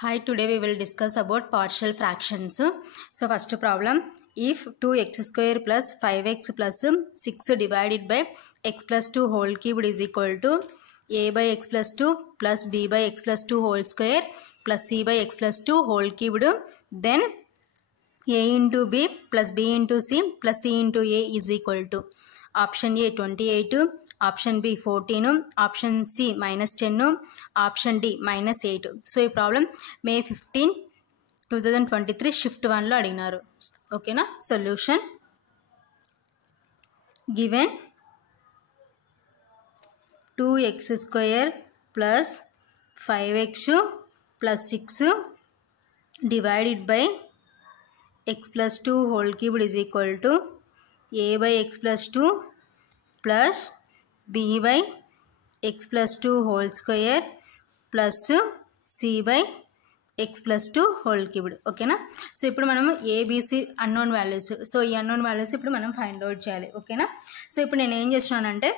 Hi, today we will discuss about partial fractions. So first problem, if 2x square plus 5x plus 6 divided by x plus 2 whole cubed is equal to a by x plus 2 plus b by x plus 2 whole square plus c by x plus 2 whole cubed, then a into b plus b into c plus c into a is equal to option A 28, option B 14, option C minus 10, option D minus 8. So ఈ problem May 15, 2023 shift 1లో అడిగినారు. ఓకేనా. Solution given 2x square plus 5x plus 6 divided by x plus 2 whole cubed is equal to a by x plus 2 plus b by x plus 2 whole square plus c by x plus 2 whole cubed. ఓకేనా. So ఇప్పుడు మనము ABC unknown values, so ఈ unknown values ఇప్పుడు మనం find out చేయాలి. ఓకేనా. So ఇప్పుడు నేను ఏం చేస్తున్నానంటే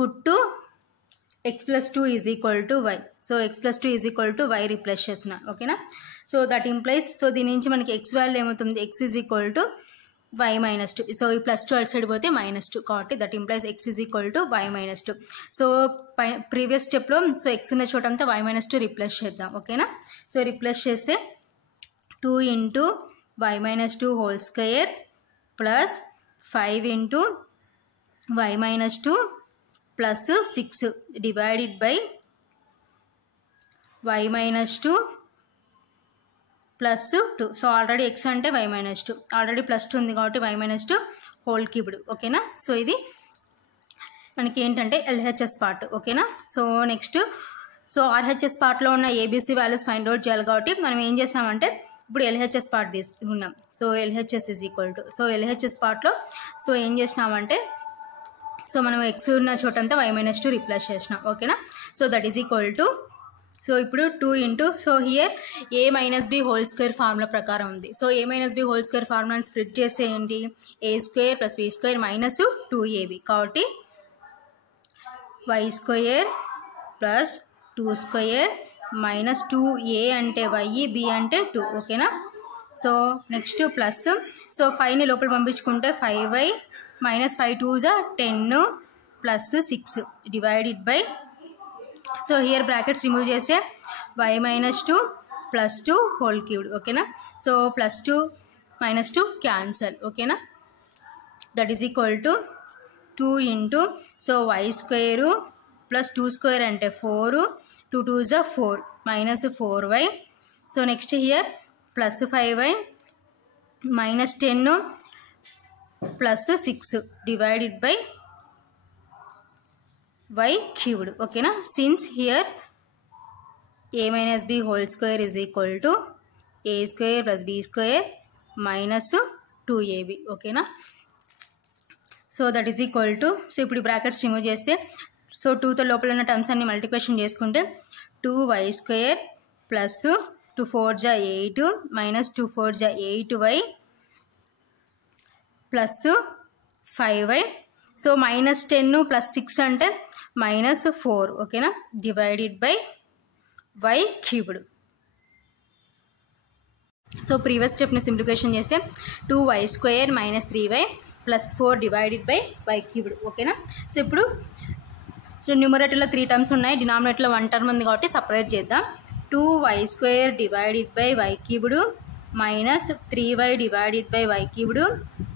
పుట్టు x plus 2 is equal to y. So x plus 2 is equal to y replace చేస్తున్నాను. ఓకేనా. సో దట్ ఇంప్లైస్, సో దీని నుంచి మనకి x వాల్యూ ఏమవుతుంది, x is equal to y minus 2. So ఈ ప్లస్ 2 అటు సైడ్ పోతే -2 కాబట్టి that implies x is equal to y minus 2. So previous స్టెప్లో సో x ఉన్న చోట అంతా y minus 2 రీప్లేస్ చేద్దాం. ఓకేనా. సో రీప్లేస్ చేస్తే 2 into y minus 2 whole square plus 5 into y minus 2 plus 6 divided by y minus 2 plus 2. So already X అంటే y minus 2, already plus 2 ఉంది కాబట్టి y minus 2 హోల్ క్యూబ్డ్. ఓకేనా. So ఇది మనకి ఏంటంటే ఎల్హెచ్ఎస్ పార్ట్. ఓకేనా. So next, so RHS పార్ట్లో ఉన్న ఏబిసి వాల్యూస్ ఫైండ్ అవుట్ చేయాలి కాబట్టి మనం ఏం చేసామంటే ఇప్పుడు ఎల్హెచ్ఎస్ పార్ట్ తీసుకున్నాం. So LHS is equal to, so LHS పార్ట్లో సో ఏం చేసినామంటే సో మనం ఎక్స్ ఉన్న చోటంతా y minus 2 రీప్లేస్ చేసినాం. ఓకేనా. So that is equal to, so ఇప్పుడు 2 into, so here A minus B whole square formula ప్రకారం ఉంది. So A minus B whole square ఫార్ములాని స్ప్లిట్ చేసేయండి, A square plus B square minus 2ab కాబట్టి Y square plus 2 square minus 2a అంటే why, B అంటే 2. ఓకేనా. So next plus, so 5ని లోపల పంపించుకుంటే 5y minus 5 2s 10 plus 6 divided by, so here brackets remove చేస్తే y minus 2 plus 2 whole cubed. ఓకేనా. So plus 2 minus 2 cancel. ఓకేనా. That is equal to 2 into, so Y square plus 2 square అంటే 4, 2 2s 4 minus 4y. So next here plus 5y minus 10 plus 6 divided by y cubed. ఓకేనా. Since here a minus B whole square is equal to a square plus B square minus 2ab. ఓకేనా. So that is equal to, so ఇప్పుడు ఈ brackets remove చేస్తే, so 2తో లోపల ఉన్న terms అన్ని multiplication చేసుకుంటే 2y square plus 2 4s 8 minus 2 4s 8y plus 5y. So minus 10 plus 6 అంటే మైనస్ 4. ఓకేనా. Divided by y cubed. So previous stepney simplification చేస్తే 2y square minus 3y plus 4 divided by y cubed. ఓకేనా. So ఇప్పుడు so న్యూమరేటర్లో 3 terms ఉన్నాయి, డినామినేటర్లో 1 term ఉంది కాబట్టి separate చేద్దాం. 2y square divided by y cubed minus 3y divided by y cubed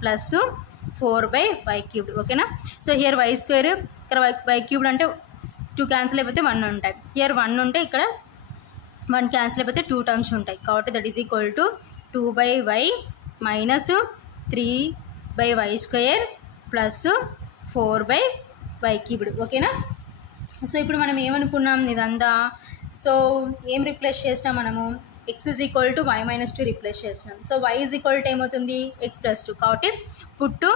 plus 4/y cubed. ఓకేనా. So here y square, ఇక్కడ y cubed అంటే 2 క్యాన్సిల్ అయిపోతే 1 ఉంటాయి, హియర్ 1 ఉంటే ఇక్కడ 1 క్యాన్సిల్ అయిపోతే 2 టర్మ్స్ ఉంటాయి కాబట్టి that is equal to 2/y minus 3/y square plus 4/y cubed. ఓకేనా. సో ఇప్పుడు మనం ఏమనుకున్నాం ఇదంతా, సో ఏం రిప్లేస్ చేసినాం మనము, x is equal to y minus 2 replace చేసినాం. So y is equal to ఏమవుతుంది, x plus 2 కాబట్టి పుట్టు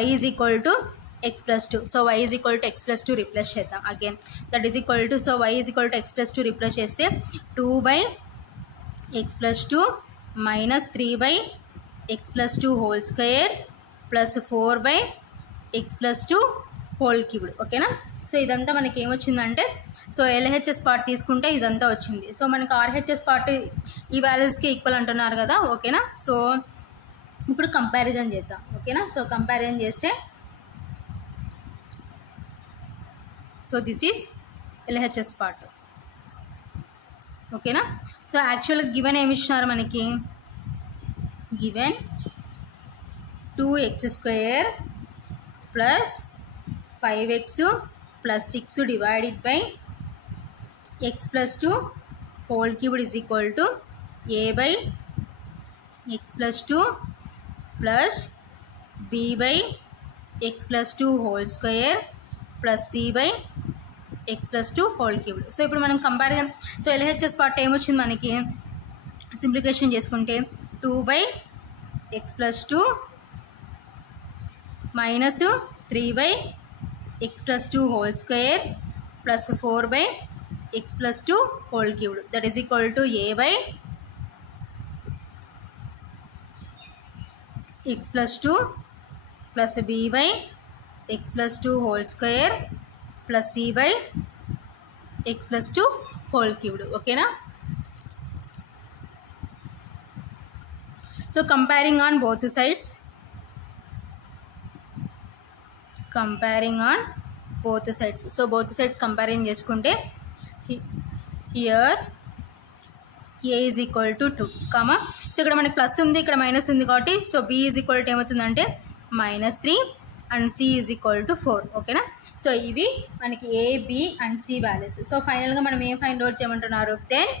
y is equal to x plus 2. So y is equal to x plus 2 replace చేద్దాం again. That is equal to, so y is equal to x plus 2 replace చేస్తే 2/x plus 2 minus 3/x plus 2 whole square plus 4/x plus 2 whole cubed. ఓకేనా. So ఇదంతా మనకి ఏమొచ్చిందంటే so LHS part తీసుకుంటే ఇదంతా వచ్చింది. So మనకి RHS part ఈ వాల్యూస్కి equal అంటున్నారు కదా, ఓకేనా. సో ఇప్పుడు కంపారిజన్ చేద్దాం, ఓకేనా. సో కంపారిజన్ చేస్తే so this is LHS part, ఓకేనా. సో యాక్చువల్గా గివెన్ ఏమి ఇచ్చినారు మనకి, given 2x² plus 5x plus 6 divided by x plus 2 whole cubed is equal to a by x plus 2 plus b by x plus 2 whole square plus c by x plus 2 whole cubed. So ఇప్పుడు మనం comparison, so LHS part ఏమొచ్చింది మనకి, simplification చేసుకుంటే 2 by x plus 2 minus 3 by x plus 2 whole square plus 4 by x plus 2 whole cubed that is equal to a by x plus 2 plus b by x plus 2 whole square plus c by x plus 2 whole cubed, ఓకేనా. So comparing on both sides, comparing on both sides. So both sides comparing చేసుకుంటే here a is equal to 2, comma. So ఇక్కడ మనకి plus ఉంది, ఇక్కడ minus ఉంది కాబట్టి so b is equal to ఏమవుతుందంటే -3 and c is equal to 4, ఓకేనా. So ఇవి మనకి a, b and c values. So ఫైనల్గా మనం ఏం ఫైండ్ అవుట్ చేయమంటున్నారు, then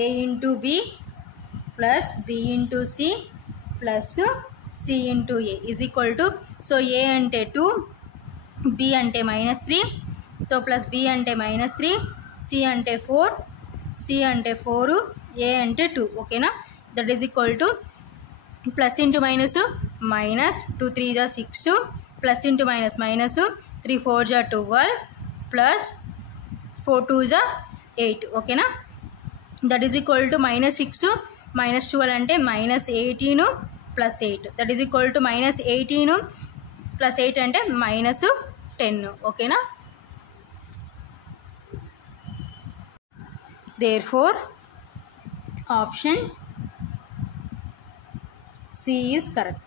a into b plus b into c plus c into a is equal to, so a అంటే 2, b అంటే -3, so plus b అంటే -3, c అంటే 4, c అంటే 4, a అంటే 2, ఓకేనా. That is equal to plus into minus minus 2 3 జా 6 plus into minus minus 3 4 జా 12 plus 4 2 జా 8, ఓకేనా. దట్ ఈజ్ ఈక్వల్ టు -6 -12 అంటే -18 plus 8 that is equal to -18 plus 8 అంటే -10, ఓకేనా. Therefore option C is correct.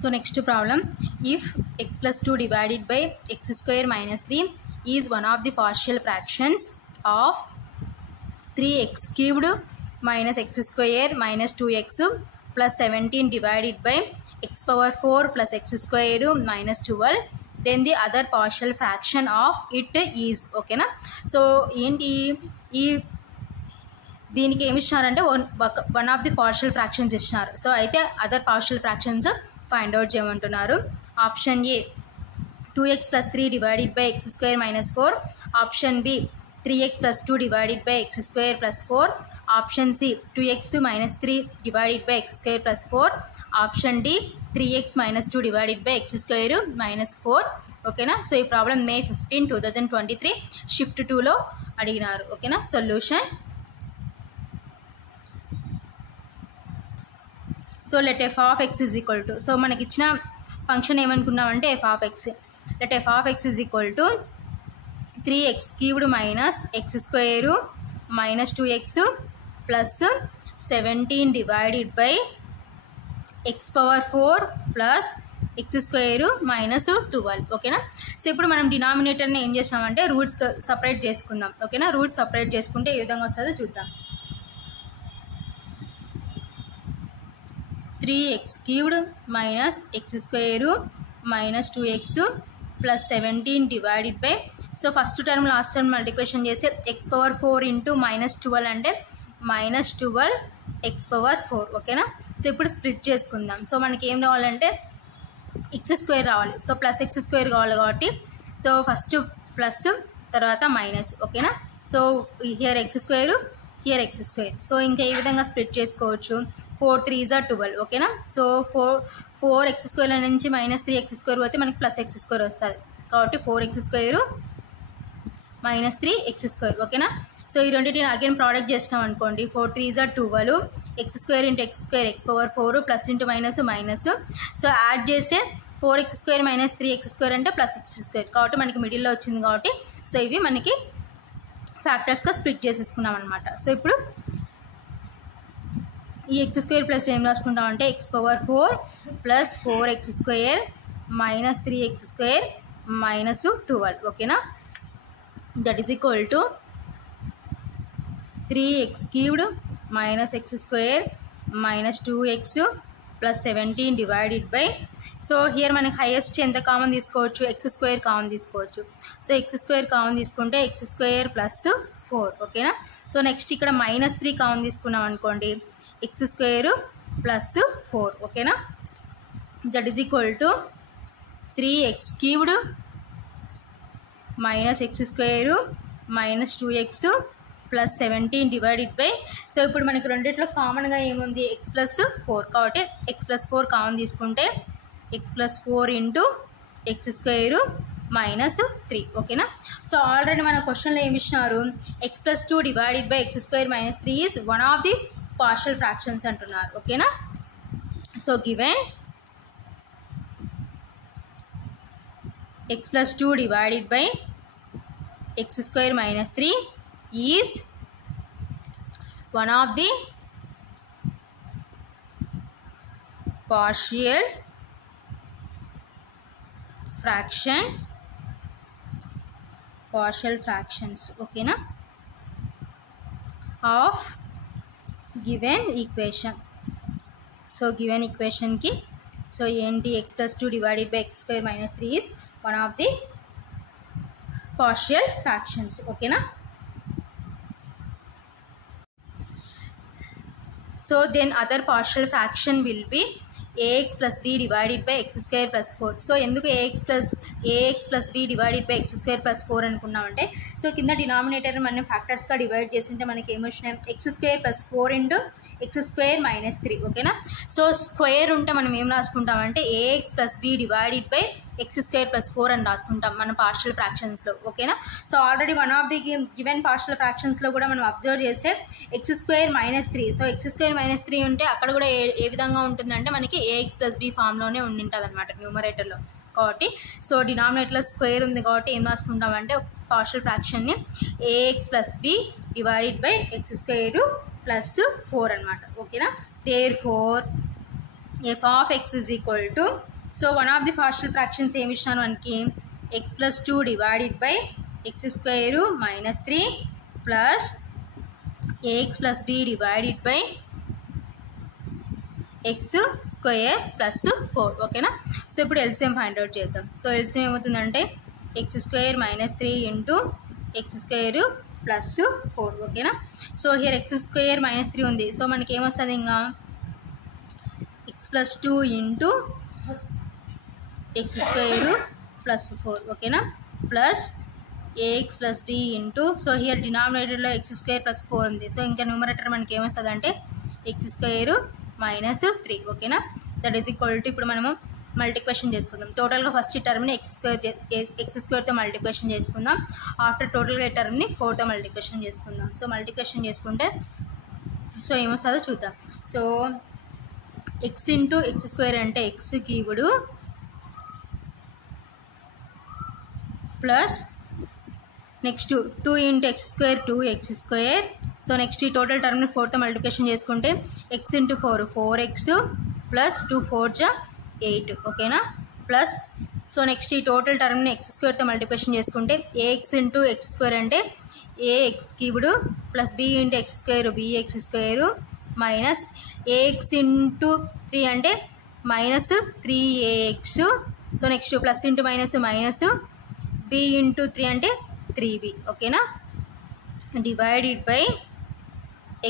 So next problem, if x plus 2 divided by x square minus 3 is one of the partial fractions of 3x cubed minus x square minus 2x plus 17 divided by x power 4 plus x square minus 12, then the other partial fraction of it is, ఓకేనా. So ఏంటి ఈ దీనికి ఏమి ఇచ్చినారంటే one of the partial fractions ఇచ్చినారు. So అయితే other partial fractions find out చేయమంటున్నారు. Option A 2x plus 3 divided by x square minus 4, option B 3x plus 2 divided by x square plus 4, option C 2x minus 3 divided by x square plus 4, option D 3x minus 2 divided by x square minus 4, ఓకేనా. So ఈ problem May 15, 2023 shift 2లో అడిగినారు, ఓకేనా. Solution, so let f of x is equal to, so మనకి ఇచ్చిన function ఏమనుకున్నామంటే f of x, లెట్ f of x is equal to 3x cubed minus x square minus 2x plus 17 divided by x power 4 plus x square minus 12, ఓకేనా. So ఇప్పుడు మనం డినామినేటర్ని ఏం చేసామంటే roots separate చేసుకుందాం, ఓకేనా. రూట్స్ సపరేట్ చేసుకుంటే ఏ విధంగా వస్తుందో చూద్దాం. 3x cubed minus x square minus 2x plus 17 divided by, so first term last term multiplication చేసి x power 4 ఇంటూ -12 అంటే -12 x power 4, ఓకేనా. సో ఇప్పుడు స్ప్లిట్ చేసుకుందాం. సో మనకి ఏం రావాలంటే x స్క్వేర్ రావాలి. సో ప్లస్ x స్క్వేర్ కావాలి కాబట్టి సో ఫస్ట్ ప్లస్ తర్వాత మైనస్, ఓకేనా. So here x square, here x square. So ఇంకా ఈ విధంగా స్ప్లిట్ చేసుకోవచ్చు. 4 3 జా 12, ఓకేనా. సో 4x స్క్వేర్ నుంచి -3x స్క్వేర్ పోతే మనకి ప్లస్ x స్క్వేర్ వస్తుంది కాబట్టి 4x స్క్వేర్ -3x స్క్వేర్, ఓకేనా. సో ఈ రెండింటిని అగైన్ ప్రోడక్ట్ చేసినాం అనుకోండి 4 3s are 12 x square into x square x power 4 plus into minus minus. So add చేసే 4x square minus 3x square అంటే ప్లస్ x square కాబట్టి మనకి మిడిల్లో వచ్చింది కాబట్టి సో ఇవి మనకి ఫ్యాక్టర్స్గా స్ప్లిట్ చేసేసుకున్నాం అనమాట. సో ఇప్పుడు ఈ x స్క్వేర్ ప్లస్ ఏం రాసుకుంటాం అంటే x power 4 plus 4x square minus 3x square minus 12 ఓకేనా. That is equal to 3x cubed minus x square minus 2x plus 17 divided by. So here మనకి హైయెస్ట్ ఎంత కామన్ తీసుకోవచ్చు x square common తీసుకోవచ్చు. So x square common తీసుకుంటే x square plus 4 ఓకేనా. So next ఇక్కడ minus 3 common తీసుకున్నాం అనుకోండి x square plus 4 ఓకేనా. That is equal to 3x cubed minus x square minus 2x plus 17 divided by. So ఇప్పుడు మనకి రెండిట్లో కామన్గా ఏముంది x ప్లస్ 4 కాబట్టి x ప్లస్ 4 కామన్ తీసుకుంటే x plus 4 into x square minus 3 ఓకేనా. సో ఆల్రెడీ మన క్వశ్చన్లో ఏమి ఇచ్చినారు x plus 2 divided by x square minus 3 is one of the partial fractions అంటున్నారు ఓకేనా. So given x plus 2 divided by x square minus 3 is one of the partial fractions okay na of given equation. So given equation ki so enti x plus 2 divided by x square minus 3 is one of the partial fractions okay na. So then other partial fraction will be ax plus b divided by x square plus 4. So ఎందుకు ax plus b divided by x square plus 4 అనుకున్నామంటే so కింద denominator మనం ఫ్యాక్టర్స్గా divide చేస్తుంటే మనకి ఏమొచ్చినాయి x square plus 4 into x square minus 3 ఓకేనా. So square ఉంటే మనం ఏం రాసుకుంటామంటే ax plus b divided by x square plus 4 అని రాసుకుంటాం మన పార్షియల్ ఫ్రాక్షన్స్లో ఓకేనా. So already one of the given partial ఫ్రాక్షన్స్లో కూడా మనం అబ్జర్వ్ చేస్తే x square minus 3. So x square minus 3 ఉంటే అక్కడ కూడా ఏ విధంగా ఉంటుందంటే మనకి ax ప్లస్ b ఫామ్లోనే ఉంటుంది అనమాట న్యూమరేటర్లో కాబట్టి. సో డినామినేటర్లో స్క్వేర్ ఉంది కాబట్టి ఏం రాసుకుంటామంటే పార్షియల్ ఫ్రాక్షన్ని ax plus b divided by x square plus 4 అనమాట ఓకేనా. Therefore f of x is equal to so one of the partial fractions ఏమి ఇచ్చినాను మనకి x plus 2 divided by x square minus 3 plus ax plus b divided by x square plus 4 ఓకేనా. So ఇప్పుడు LCM find out చేద్దాం. So LCM ఏమవుతుందంటే x square minus 3 into x square plus 4 ఓకేనా. So here x square minus 3 ఉంది. So మనకి ఏమొస్తుంది ఇంకా x plus 2 into x square plus 4 ఓకేనా plus ax plus b into so here డినామినేటర్లో x square plus 4 ఉంది. So ఇంకా న్యూమరేటర్ మనకి ఏమొస్తుంది అంటే x స్క్వేర్ మైనస్ 3 ఓకేనా. దట్ ఈజ్ ఈక్వల్ టు ఇప్పుడు మనము మల్టిప్లికేషన్ చేసుకుందాం. టోటల్గా ఫస్ట్ ఈ టర్మ్ని x స్క్వేర్తో మల్టిప్లికేషన్ చేసుకుందాం. ఆఫ్టర్ టోటల్గా ఈ టర్మ్ని 4తో మల్టిప్లికేషన్ చేసుకుందాం. సో మల్టిప్లికేషన్ చేసుకుంటే సో ఏమొస్తుందో చూద్దాం. So x into x square అంటే x cubed plus next 2 into x square 2x square. So next ఈ టోటల్ టర్మ్ని 4తో మల్టిప్లికేషన్ చేసుకుంటే x ఇంటూ 4 4x ప్లస్ 2 4 8 ఓకేనా ప్లస్ సో నెక్స్ట్ ఈ టోటల్ టర్మ్ని x స్క్వేర్తో మల్టిప్లికేషన్ చేసుకుంటే ax into x square అంటే ax cubed plus b into x square bx square minus ax into 3 అంటే minus 3ax. So next plus into minus minus b into 3 అంటే 3b ఓకేనా divided by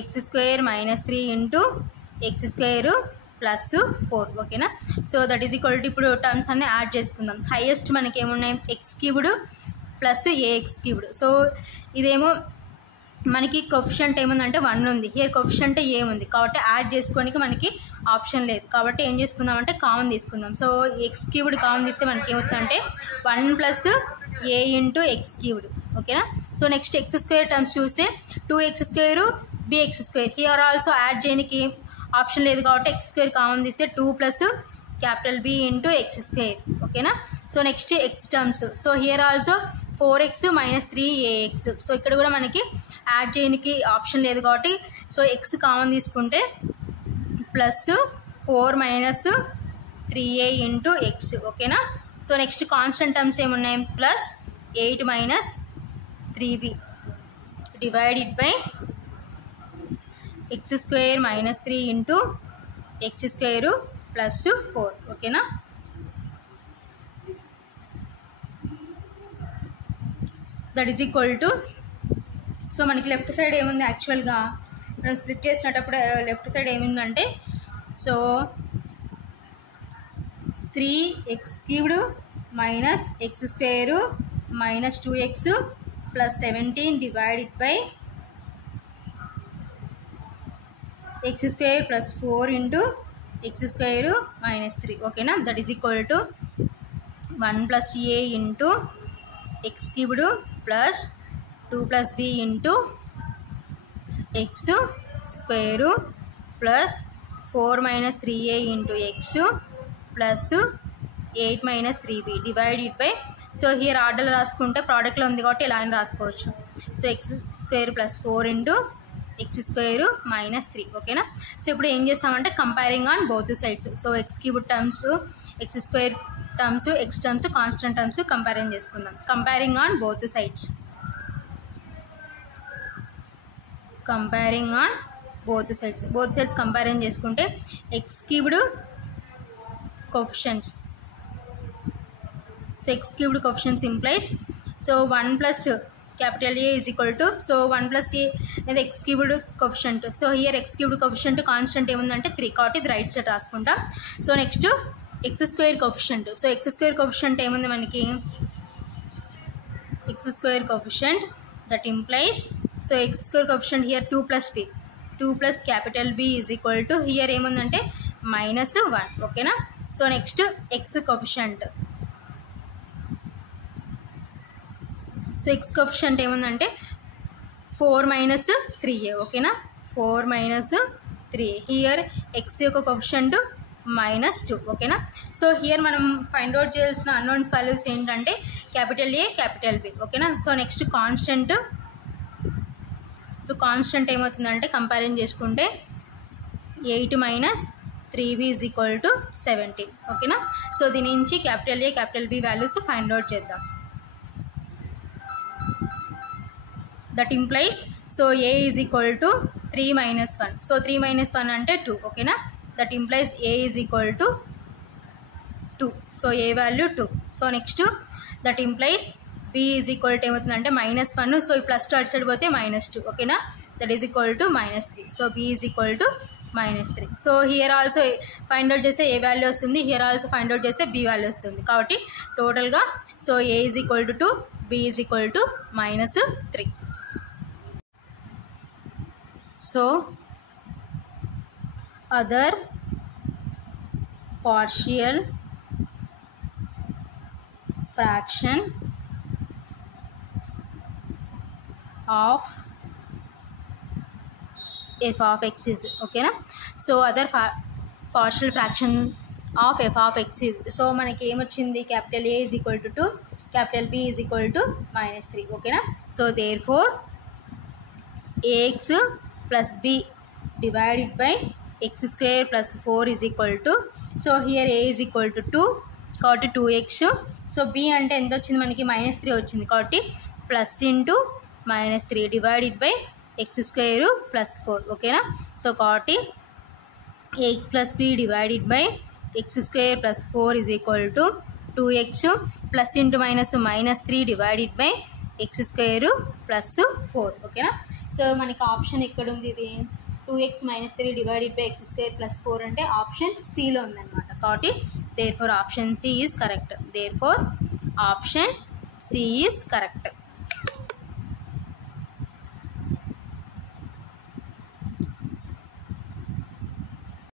x square minus 3 into x square plus 4 ఓకేనా. So that is equal to ఇప్పుడు terms అన్నీ add చేసుకుందాం. Highest మనకి ఏమున్నాయి x cubed plus ax cubed. So ఇదేమో మనకి కోఎఫిషియంట్ ఏముందంటే 1 ఉంది. హియర్ కోఎఫిషియంట్ ఏ ఉంది కాబట్టి యాడ్ చేసుకోవడానికి మనకి ఆప్షన్ లేదు కాబట్టి ఏం చేసుకుందామంటే కామన్ తీసుకుందాం. సో x క్యూబ్డ్ కామన్ తీస్తే మనకి ఏమవుతుందంటే 1 plus a into x cubed ఓకేనా. So next x square terms చూస్తే 2x square bx square, here also add చేయడానికి ఆప్షన్ లేదు కాబట్టి ఎక్స్ స్క్వేర్ కామన్ తీస్తే 2 plus capital B into x square, ఓకేనా. So next x terms, so here also 4x minus 3ax, so ఇక్కడ కూడా మనకి add చేయడానికి ఆప్షన్ లేదు కాబట్టి సో ఎక్స్ కామన్ తీసుకుంటే plus 4 minus 3a into X, ఓకేనా. సో నెక్స్ట్ కాన్స్టెంట్ టర్మ్స్ ఏమున్నాయి, plus 8 minus 3b divided by x square minus 3 into x square plus 4, ఓకేనా. That is equal to, so మనకి left side ఏముంది యాక్చువల్గా మనం split చేసినప్పుడు left side ఏముందంటే so 3x cubed minus X square minus 2x plus 17 divided by x square plus 4 into x square minus 3, ఓకేనా. That is equal to 1 plus a into X cubed plus 2 plus b into x square plus 4 minus 3a into X plus 8 minus 3b divided by, so here ఆర్డర్లో రాసుకుంటే ప్రోడక్ట్లో ఉంది కాబట్టి ఇలా అని రాసుకోవచ్చు. So x square plus 4 into x square minus 3, ఓకేనా. So ఇప్పుడు ఏం చేస్తామంటే comparing on both sides, so X cube terms X square terms X terms constant terms comparing చేసుకుందాం. Comparing on both sides, comparing on both sides comparing చేసుకుంటే x cubed coefficients, so x cubed coefficients implies so 1 plus capital A is equal to, so 1 plus A అనేది x cubed coefficient, so here x cubed coefficient constant ఏముందంటే 3 కాబట్టి ఇది right side రాసుకుంటా. So next x square coefficient, so x square coefficient ఏముంది మనకి x square coefficient that implies, so x square coefficient here 2 plus b 2 plus capital B is equal to hear ఏముందంటే minus 1, ఓకేనా. So next X coefficient, so X coefficient ఏముందంటే 4 minus 3a, ఓకేనా. 4 minus 3a, here X యొక్క coefficient minus 2, ఓకేనా. So here మనం find out చేయాల్సిన unknowns values ఏంటంటే capital A capital B, ఓకేనా. So next constant, so constant ఏమవుతుందంటే కంపారిజన్ చేసుకుంటే 8 minus 3b is equal to 17, ఓకేనా. సో దీని నుంచి capital A capital B values find out చేద్దాం. That implies so a is equal to 3 minus 1, so 3 minus 1 అంటే 2, ఓకేనా. That implies a is equal to 2, so a value 2. So next that implies b is equal to ఏమవుతుందంటే minus 1, so ఈ plus 2 అటు side పోతే minus 2, ఓకేనా. That is equal to minus 3, so b is equal to minus 3. So here also find out చేస్తే ఏ value వస్తుంది, here also find out చేస్తే b value వస్తుంది కాబట్టి టోటల్గా so a is equal to 2, b is equal to minus 3. So other partial fraction of f of x is, ఓకేనా. So other partial fraction of f of x is, so మనకి ఏమొచ్చింది capital A is equal to 2 capital B is equal to minus 3, ఓకేనా. So therefore ax plus b divided by x square plus 4 is equal to, so here a is equal to 2 కాబట్టి 2x, so b అంటే ఎంత వచ్చింది మనకి minus 3 వచ్చింది కాబట్టి plus into minus 3 divided by x square plus 4, ఓకేనా. So కాబట్టి ax plus b divided by x square plus 4 is equal to 2x plus into minus minus 3 divided by x square plus 4, ఓకేనా. So మనకి option ఎక్కడ ఉంది, ఇది 2x minus 3 divided by x square plus 4 అంటే option సిలో ఉందన్నమాట కాబట్టి therefore option C is correct, therefore option C is correct.